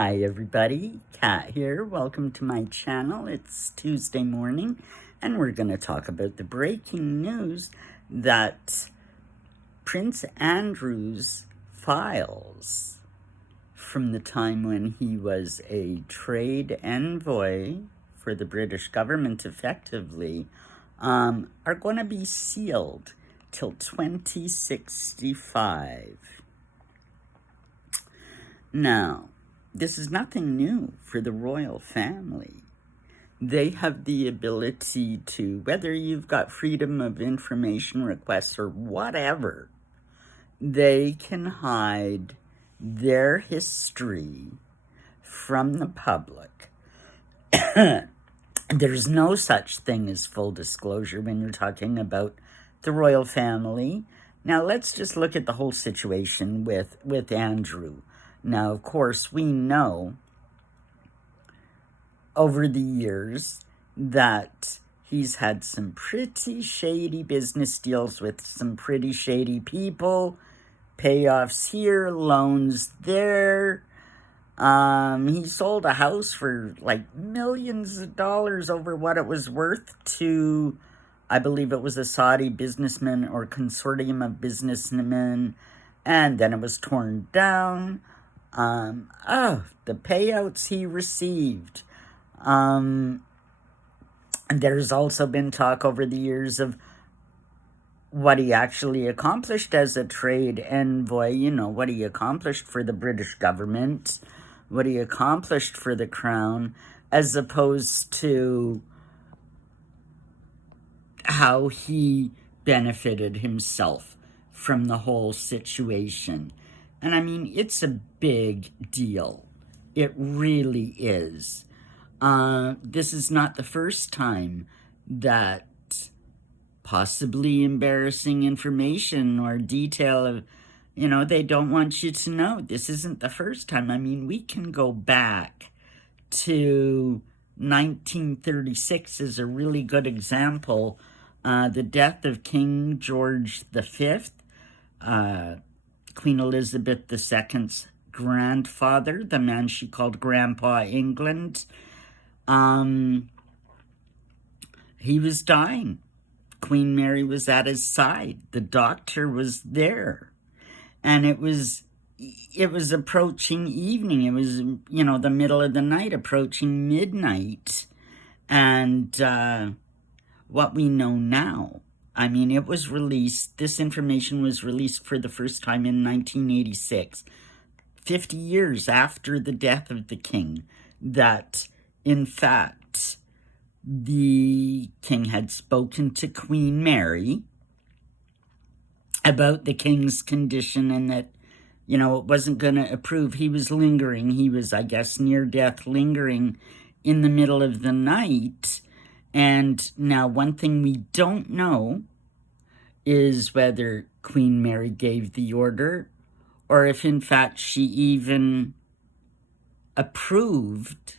Hi everybody, Kat here. Welcome to my channel. It's Tuesday morning and we're going to talk about the breaking news that Prince Andrew's files from the time when he was a trade envoy for the British government effectively are going to be sealed till 2065. Now, this is nothing new for the royal family. They have the ability to, whether you've got freedom of information requests or whatever, they can hide their history from the public. There's no such thing as full disclosure when you're talking about the royal family. Now, let's just look at the whole situation with Andrew. Now, of course, we know over the years that he's had some pretty shady business deals with some pretty shady people, payoffs here, loans there. He sold a house for like millions of dollars over what it was worth to, I believe it was a Saudi businessman or consortium of businessmen, and then it was torn down. The payouts he received. There's also been talk over the years of what he actually accomplished as a trade envoy, what he accomplished for the British government, what he accomplished for the crown, as opposed to how he benefited himself from the whole situation. And I mean, it's a big deal. It really is. This is not the first time that possibly embarrassing information or detail of, they don't want you to know. This isn't the first time. I mean, we can go back to 1936 as a really good example. The death of King George V, Queen Elizabeth II's grandfather, the man she called Grandpa England. He was dying. Queen Mary was at his side. The doctor was there. And it was approaching evening. It was, the middle of the night, approaching midnight. And what we know now, I mean, it was released, this information was released for the first time in 1986, 50 years after the death of the king, that, in fact, the king had spoken to Queen Mary about the king's condition and that, it wasn't going to approve. He was lingering. He was, I guess, near death, lingering in the middle of the night. And now one thing we don't know is whether Queen Mary gave the order or if in fact she even approved.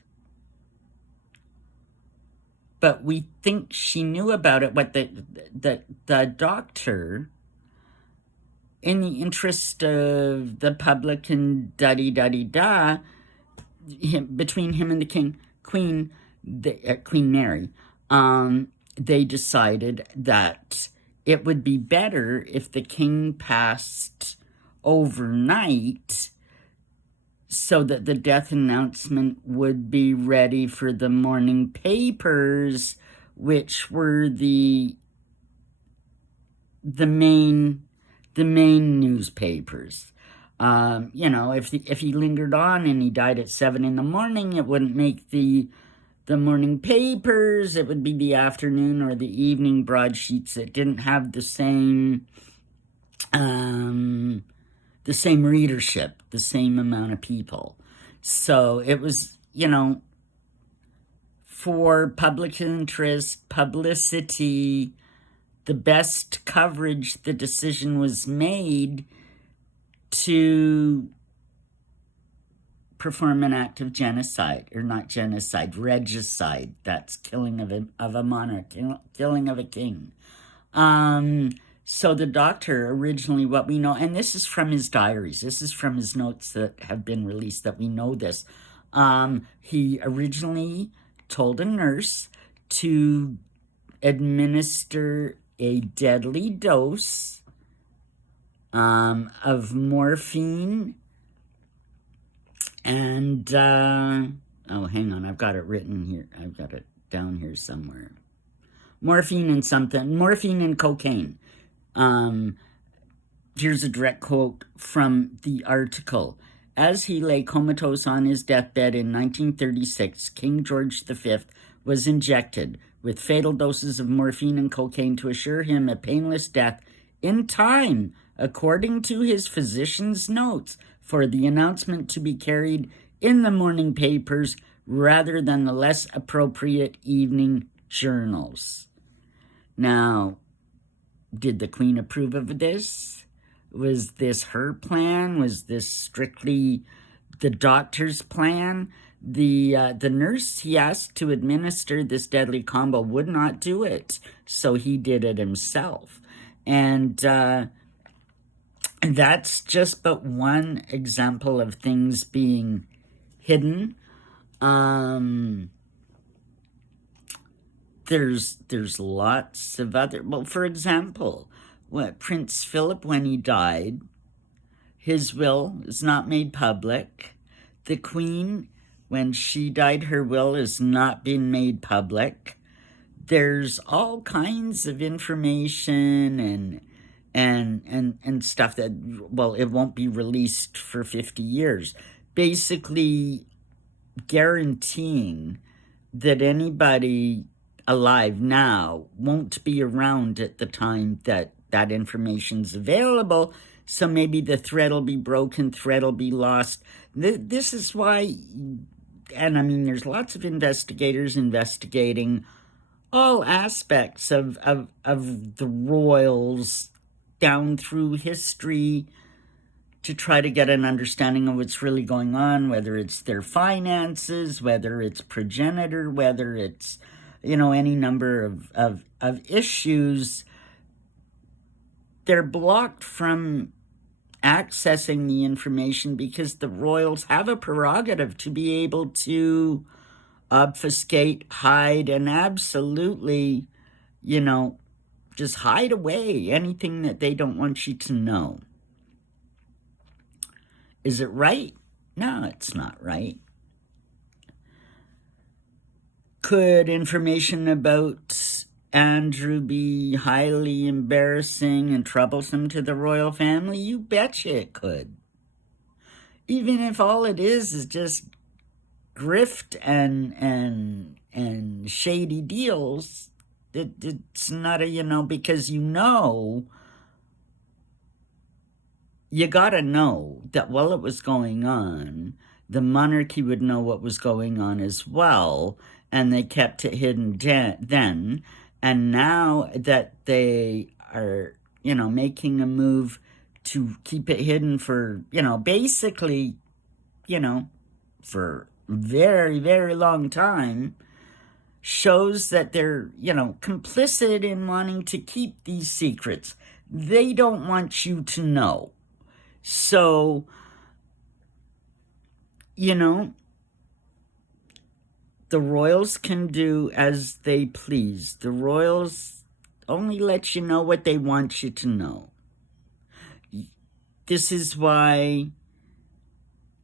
But we think she knew about it. What the doctor, in the interest of the public and da-di-da-di-da, between him and the Queen Mary, they decided that it would be better if the king passed overnight so that the death announcement would be ready for the morning papers, which were the main newspapers. If he lingered on and he died at 7 in the morning, it wouldn't make the morning papers. It would be the afternoon or the evening broadsheets that didn't have the same readership, the same amount of people. So it was, for public interest, publicity, the best coverage, the decision was made to perform an act of genocide, or not genocide, regicide. That's killing of a monarch, killing of a king. So the doctor originally, what we know, and this is from his diaries, this is from his notes that have been released that we know this. He originally told a nurse to administer a deadly dose of morphine and, oh, hang on, I've got it written here. I've got it down here somewhere. Morphine and cocaine. Here's a direct quote from the article. As he lay comatose on his deathbed in 1936, King George V was injected with fatal doses of morphine and cocaine to assure him a painless death in time, according to his physician's notes, for the announcement to be carried in the morning papers rather than the less appropriate evening journals. Now, did the Queen approve of this? Was this her plan? Was this strictly the doctor's plan? The nurse he asked to administer this deadly combo would not do it, so he did it himself. And that's just but one example of things being hidden. There's lots of other, well, for example, Prince Philip, when he died, his will is not made public. The Queen, when she died, her will has not been made public. There's all kinds of information and stuff that, well, it won't be released for 50 years. Basically guaranteeing that anybody alive now won't be around at the time that that information's available, so maybe the thread will be broken, thread will be lost. This is why, and I mean, there's lots of investigators investigating all aspects of the royals down through history to try to get an understanding of what's really going on, whether it's their finances, whether it's progenitor, whether it's, you know, any number of issues. They're blocked from accessing the information because the royals have a prerogative to be able to obfuscate, hide, and absolutely, you know, just hide away anything that they don't want you to know. Is it right? No, it's not right. Could information about Andrew be highly embarrassing and troublesome to the royal family? You betcha it could. Even if all it is just grift and shady deals, it's not a, you know, because you gotta know that while it was going on, the monarchy would know what was going on as well, and they kept it hidden then. And now that they are, you know, making a move to keep it hidden for, you know, basically, you know, for very, very long time, shows that they're, you know, complicit in wanting to keep these secrets. They don't want you to know. So, you know, the royals can do as they please. The royals only let you know what they want you to know. This is why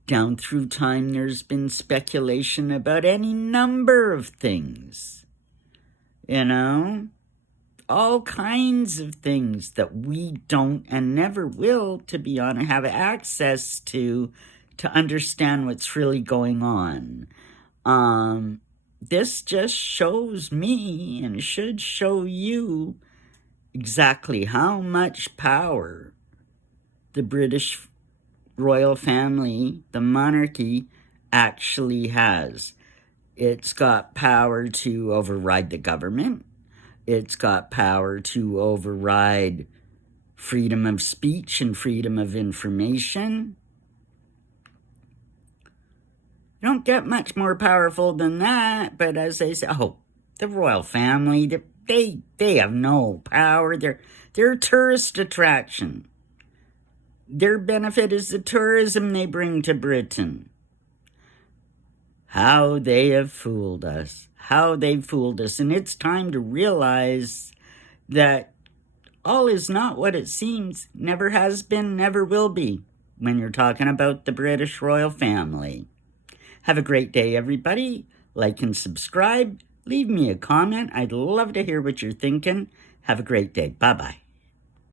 down through time there's been speculation about any number of things. You know? All kinds of things that we don't and never will, to be honest, have access to understand what's really going on. This just shows me, and should show you, exactly how much power the British royal family, the monarchy, actually has. It's got power to override the government. It's got power to override freedom of speech and freedom of information. You don't get much more powerful than that, but as they say, oh, the royal family, They have no power. They're a tourist attraction. Their benefit is the tourism they bring to Britain. How they have fooled us. How they've fooled us. And it's time to realize that all is not what it seems, never has been, never will be, when you're talking about the British royal family. Have a great day, everybody. Like and subscribe. Leave me a comment. I'd love to hear what you're thinking. Have a great day. Bye-bye.